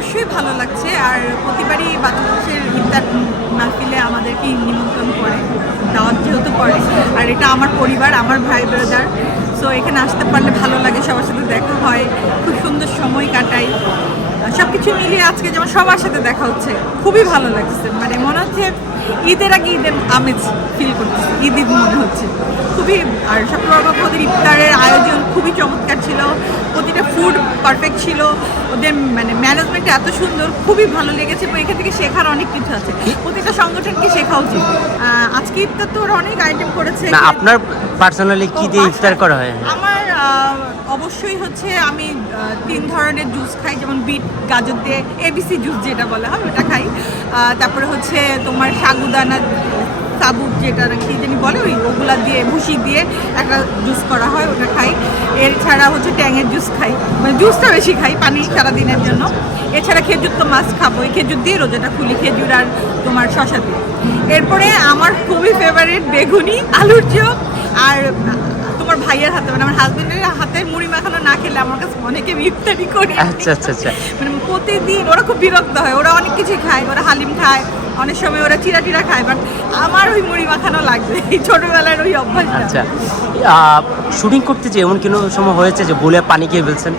অবশ্যই ভালো লাগছে। আর প্রতিবারই বাচ্চাদের ইফতার মাহফিলে আমাদেরকে নিমন্ত্রণ করে, দাওয়াত যেহেতু করে, আর এটা আমার পরিবার, আমার ভাই ব্রাদার, সো এখানে আসতে পারলে ভালো লাগে, সবার সাথে দেখা হয়, খুব সুন্দর সময় কাটাই। সব কিছু মিলিয়ে আজকে যেমন সবার সাথে দেখা হচ্ছে, খুবই ভালো লাগছে। মানে মনে হচ্ছে ঈদের আগে ঈদের আমেজ ফিল করতেছি, ঈদ ঈদ মনে হচ্ছে খুবই। আর সবচেয়ে ওদের ইফতারের আয়োজন খুবই চমৎকার ছিল, প্রতিটা ফুড পারফেক্ট ছিল, ওদের মানে ম্যানেজমেন্ট এত সুন্দর, খুবই ভালো লেগেছে। এবং এখান থেকে শেখার অনেক কিছু আছে, প্রতিটা সংগঠনকে শেখা উচিত। আজকে ইফতার তো ওরা অনেক আইটেম করেছে। আপনার পার্সোনালি কি দিয়ে ইফতার করা হয়? আমার অবশ্যই হচ্ছে আমি 3 ধরনের জুস খাই, যেমন বিট গাজর দিয়ে এবিসি জুস যেটা বলা হয় ওটা খাই। তারপরে হচ্ছে তোমার সাগুদানা সাবুক যেটা কি জানি বলে, ওগুলা দিয়ে ভুসি দিয়ে একটা জুস করা হয়, ওটা খাই। এছাড়া হচ্ছে ট্যাঙের জুস খাই, মানে জুসটা বেশি খাই পানি সারাদিনের জন্য। এছাড়া খেজুর তো মাছ খাবো, এই খেজুর দিয়ে রোজাটা খুলি, খেজুর আর তোমার শশা দিয়ে। এরপরে আমার খুবই ফেভারিট বেগুনি আলুর চপ, আর তোমার ভাইয়ের হাতে মানে আমার হাজবেন্ডের হাতের মুড়ি মাখানো না খেলে আমার কাছে অনেকে ইফতারি করি। আচ্ছা আচ্ছা আচ্ছা, মানে প্রতিদিন ওরা খুব বিরক্ত হয়, ওরা অনেক কিছু খায়, ওরা হালিম খায়, অনেক সময় ওরা চিরা টিরা খায়, বাট আমার ওই মুড়ি মাখানো লাগবে, এই ছোটবেলার ওই অভ্যাসটা। আচ্ছা, শুটিং করতে যে এমন কোনো সময় হয়েছে যে বলে পানি খেয়ে ফেলছেন?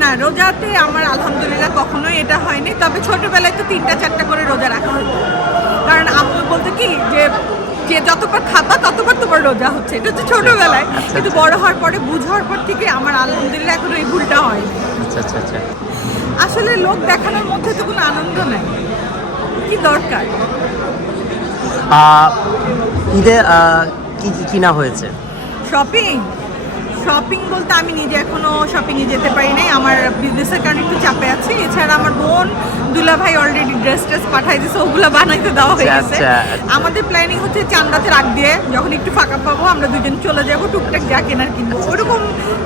না, রোজাতে আমার আলহামদুলিল্লাহ কখনোই এটা হয়নি। তবে ছোটবেলায় তো 3টা-4টা করে রোজা রাখা হতো, কারণ আম্মু বলতো কি যে যতবার খাবা ততবার তোমার রোজা হচ্ছে, এটা হচ্ছে ছোটবেলায়। কিন্তু বড় হওয়ার পরে বুঝার পর থেকে আমার আলহামদুলিল্লাহ এখনো এই ভুলটা হয়। আচ্ছা আচ্ছা আচ্ছা, আসলে লোক দেখানোর মধ্যে তো কোনো আনন্দ নাই, কি দরকার? ঈদে কি কি কিনা হয়েছে? শপিং বলতে আমি নিজে এখনো শপিংয়ে যেতে পারি নাই, আমার বিজনেসের কারণে একটু চাপে আছি। এছাড়া আমার বোন দুলা ভাই অলরেডি ড্রেস পাঠাই দিয়েছে, ওগুলো বানাইতে দেওয়া হয়ে গেছে। আমাদের প্ল্যানিং হচ্ছে চান্দাতে রাখ দিয়ে যখন একটু ফাঁকা পাবো আমরা দুজন চলে যাবো, টুকটাক যা কেনার কিনবো, ওরকম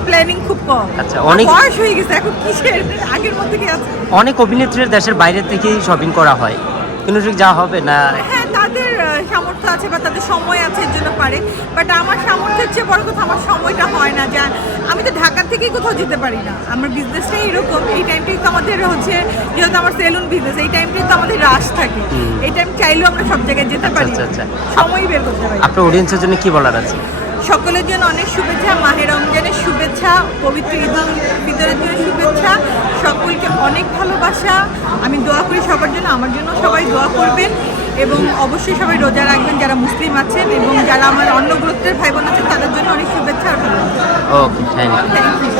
প্ল্যানিং খুব কম। আচ্ছা, অনেক বয়স হয়ে গেছে, এখন কিসের আগের মধ্যে কি আছে? অনেক অভিনেত্রীর দেশের বাইরে থেকেই শপিং করা হয়, কিন্তু ঠিক যা হবে না। হ্যাঁ, তাদের সামর্থ্য আছে বা তাদের সময় আছে, এর জন্য পারে। বাট আমার সামর্থ্যের চেয়ে বড় কথা আমার সময়টা হয় না, যা আমি তো ঢাকা থেকেই কোথাও যেতে পারি না। আমার বিজনেসটাই এরকম, এই টাইমটাই তো আমাদের হচ্ছে, যেহেতু আমার সেলুন বিজনেস, এই টাইমটাই তো আমাদের রাশ থাকে। এই টাইম চাইলেও আমরা সব জায়গায় যেতে পারি, সময় বের করতে পারি। আপনার অডিয়েন্সের জন্য কি বলার আছে? সকলের জন্য অনেক শুভেচ্ছা, মাহে রমজানের শুভেচ্ছা, পবিত্র ঈদ উল ফিতরের জন্য শুভেচ্ছা, সকলকে অনেক ভালোবাসা। আমি দোয়া করি সবার জন্য, আমার জন্য সবাই দোয়া করবেন, এবং অবশ্যই সবাই রোজা রাখবেন যারা মুসলিম আছেন, এবং যারা আমার অন্য গোত্রের ভাই বোন আছেন তাদের জন্য অনেক শুভেচ্ছা আর ভালোবাসা। ওকে, থ্যাংক ইউ।